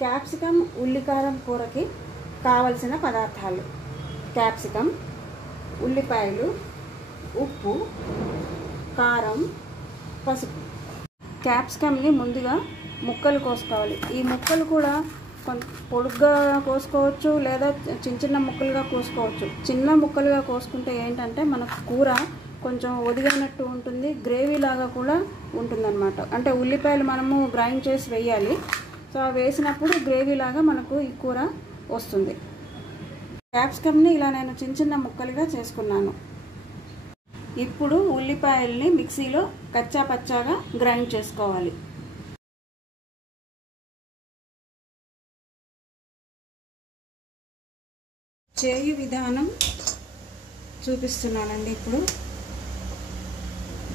Capsicum ఉల్లికారం కూరకి కావలసిన పదార్థాలు: క్యాప్సికమ్, ఉల్లిపాయలు, ఉప్పు, కారం, పసుపు. క్యాప్సికమ్ని ముందుగా ముక్కలు కోసుకోవాలి. ఈ ముక్కలు కూడా పొడుగ్గా కోసుకోవచ్చు, లేదా చిన్న చిన్న ముక్కలుగా కోసుకోవచ్చు. చిన్న ముక్కలుగా కోసుకుంటే ఏంటంటే మనకు కూర కొంచెం ఒదిగినట్టు ఉంటుంది, గ్రేవీ లాగా కూడా ఉంటుందన్నమాట. అంటే ఉల్లిపాయలు మనము గ్రైండ్ చేసి వేయాలి. సో అవి వేసినప్పుడు గ్రేవీ లాగా మనకు ఈ కూర వస్తుంది. క్యాప్సికమ్ని ఇలా నేను చిన్న చిన్న ముక్కలుగా చేసుకున్నాను. ఇప్పుడు ఉల్లిపాయల్ని మిక్సీలో కచ్చా పచ్చాగా గ్రైండ్ చేసుకోవాలి. చేయు విధానం చూపిస్తున్నానండి. ఇప్పుడు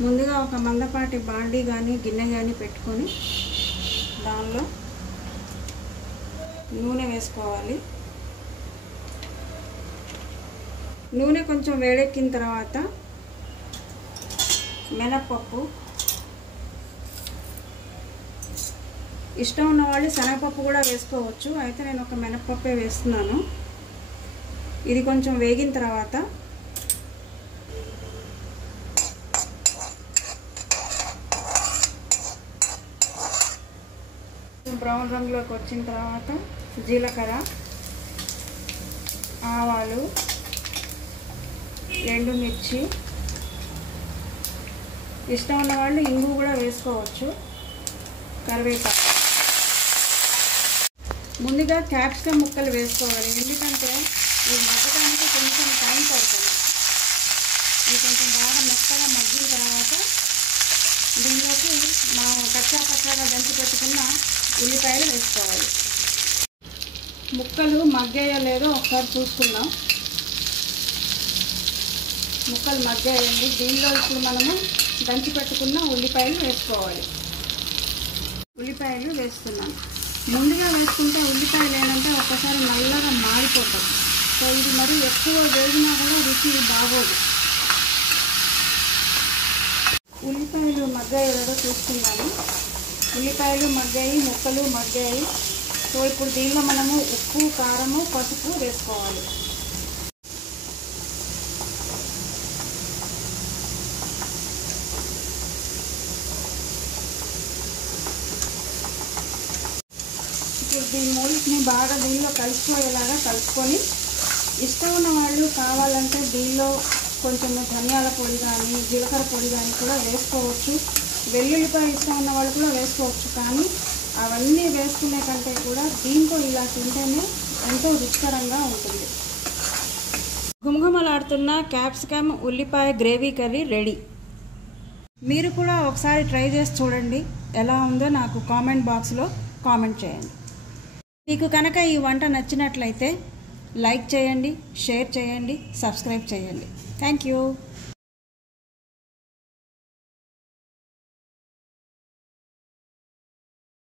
ముందుగా ఒక మందపాటి బాండీ కానీ గిన్నె కానీ పెట్టుకొని దానిలో నూనె వేసుకోవాలి. నూనె కొంచెం వేడెక్కిన తర్వాత మినప్పప్పు, ఇష్టం ఉన్న వాళ్ళు శనగపప్పు కూడా వేసుకోవచ్చు. అయితే నేను ఒక మినప్పప్పే వేస్తున్నాను. ఇది కొంచెం వేగిన తర్వాత బ్రౌన్ రంగులోకి వచ్చిన తర్వాత జీలకర్ర, ఆవాలు, ఎండుమిర్చి, ఇష్టం ఉన్న వాళ్ళు ఇంగు కూడా వేసుకోవచ్చు, కరివేపాకు. ముందుగా క్యాప్సికమ్ ముక్కలు వేసుకోవాలి, ఎందుకంటే ఇది మగ్గడానికి కొంచెం టైం పడుతుంది. ఇది కొంచెం బాగా మెత్తగా మగ్గిన తర్వాత దీనిలోకి మనం కచ్చా పచ్చాగా దంచి పెట్టుకున్న ఉల్లిపాయలు వేసుకోవాలి. ముక్కలు మగ్గాయో లేదో ఒకసారి చూసుకుందాం. ముక్కలు మగ్గాయండి. దీనిలో ఇప్పుడు మనము దంచి పెట్టుకున్న ఉల్లిపాయలు వేసుకోవాలి. ఉల్లిపాయలు వేస్తున్నాను. ముందుగా వేసుకుంటే ఉల్లిపాయలు ఏంటంటే ఒక్కసారి నల్లగా మారిపోతాయి. సో ఇది మరి ఎక్కువ వేగినా కూడా రుచి బాగోదు. ఉల్లిపాయలు మగ్గాయి లేదో చూసుకున్నాను. ఉల్లిపాయలు మగ్గాయి, ముక్కలు మగ్గాయి. సో ఇప్పుడు దీనిలో మనము ఉప్పు, కారము, పసుపు వేసుకోవాలి. ఇప్పుడు దీని మూడింటిని బాగా దీనిలో కలిసిపోయేలాగా కలుపుకొని, ఇష్టం ఉన్న వాళ్ళు కావాలంటే దీనిలో కొంచెం ధనియాల పొడి కానీ జీలకర్ర పొడి కానీ కూడా వేసుకోవచ్చు. వెల్లుల్లిపాయ ఇష్టం ఉన్న వాళ్ళు కూడా వేసుకోవచ్చు. కానీ అవన్నీ వేసుకునే కంటే కూడా దీంతో ఇలా తింటేనే ఎంతో రుచికరంగా ఉంటుంది. గుమగుమలాడుతున్న క్యాప్సికమ్ ఉల్లిపాయ గ్రేవీ కర్రీ రెడీ. మీరు కూడా ఒకసారి ట్రై చేసి చూడండి. ఎలా ఉందో నాకు కామెంట్ బాక్స్లో కామెంట్ చేయండి. మీకు కనుక ఈ వంట నచ్చినట్లయితే లైక్ చేయండి, షేర్ చేయండి, సబ్స్క్రైబ్ చేయండి. Thank you.